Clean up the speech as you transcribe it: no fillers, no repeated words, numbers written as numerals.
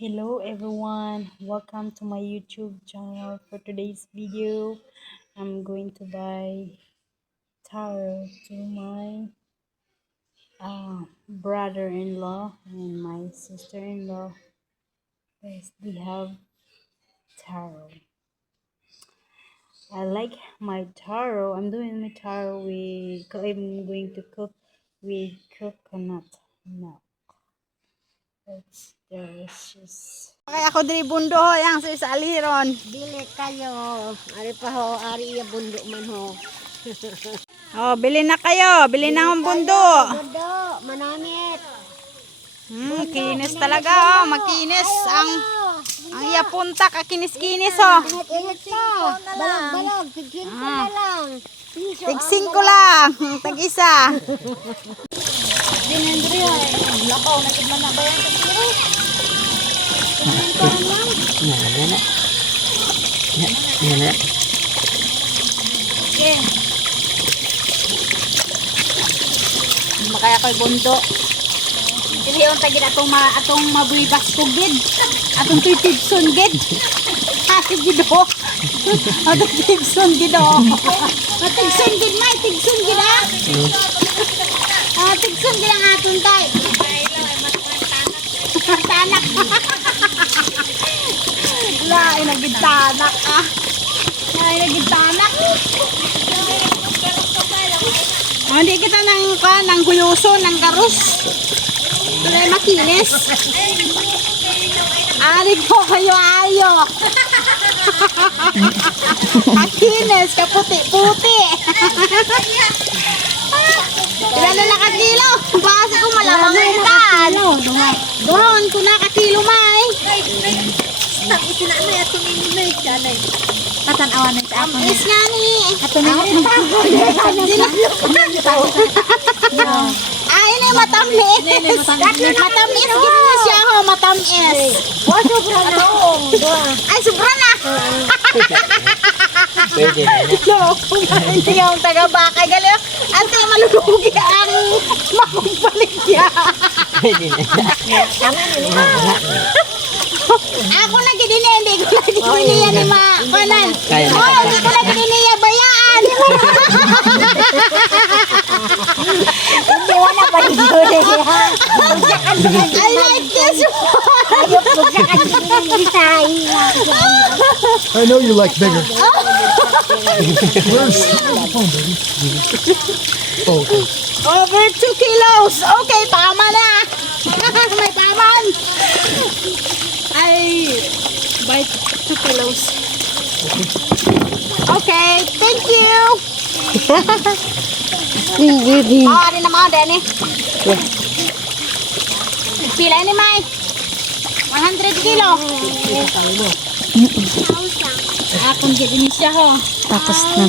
Hello everyone, welcome to my YouTube channel. For today's video, I'm going to buy taro to my brother-in-law and my sister-in-law. Yes, they have taro. I like my taro. I'm doing my taro with, I'm going to cook with coconut milk. It's delicious. Kaya ako diri bundo ho, yang sa aliron. Dili kayo. Ari pa ho, ari ya bundo man ho. Oh, bili na kayo. Bili na ang bundo. Bundo, manamit. Kinis talaga oh, makinis ang iya punta kakinis-kinis oh. Ingat pa. Balog-balog, tigsin ko na lang. Tigsing ko lang, tag-isa. Dinendri ay labaw na gid man na bayan siguro. Okay. Makaya ko'y bundo. Dili on tagid atong mabuybas ko gid. Atong titibson gid. Kasi gid ho. Atong titibson gid ho. Matigson gid may tigson gid ha. Tigson gid ang aton tay. Tanak. Lain na gid tanak ah. Lain na gid tanak. Hindi kita nang guyuso, nang garus. Tulay makinis. Ari ko kayo ayo. Makinis, kaputi-puti. Ilan na kilo? Base ko malalamutan. Doon ko na kakilo may. Stop, isinaan na yato ni Janay. Tatanawan na sa ako. Is nga ni. Ato na Ay, na matamis. Matamis gini na siya ho, matamis. Oh, sobra na ho. Ay, sobra na. Pwede na. Hindi yung taga-bakay. Gali, ate, malulugi ang makagpaligya. Pwede na. Ako na gidini, hindi ko na gidini yan ni ma. Kanan. Kaya na. Oh, hindi ko na gidini yan, bayaan. Hindi mo na paliguri ha. I like this one. Ayok mo sa kanilin design. I know you like bigger. Where's the phone, baby? Oh, okay. Over 2 kilos. Okay, tama na. May taman. Ay, by 2 kilos. Okay, thank you. Oh, ano naman, Dani? Pila ni Mai? 100 kilo. Akong gini siya ho. Tapos na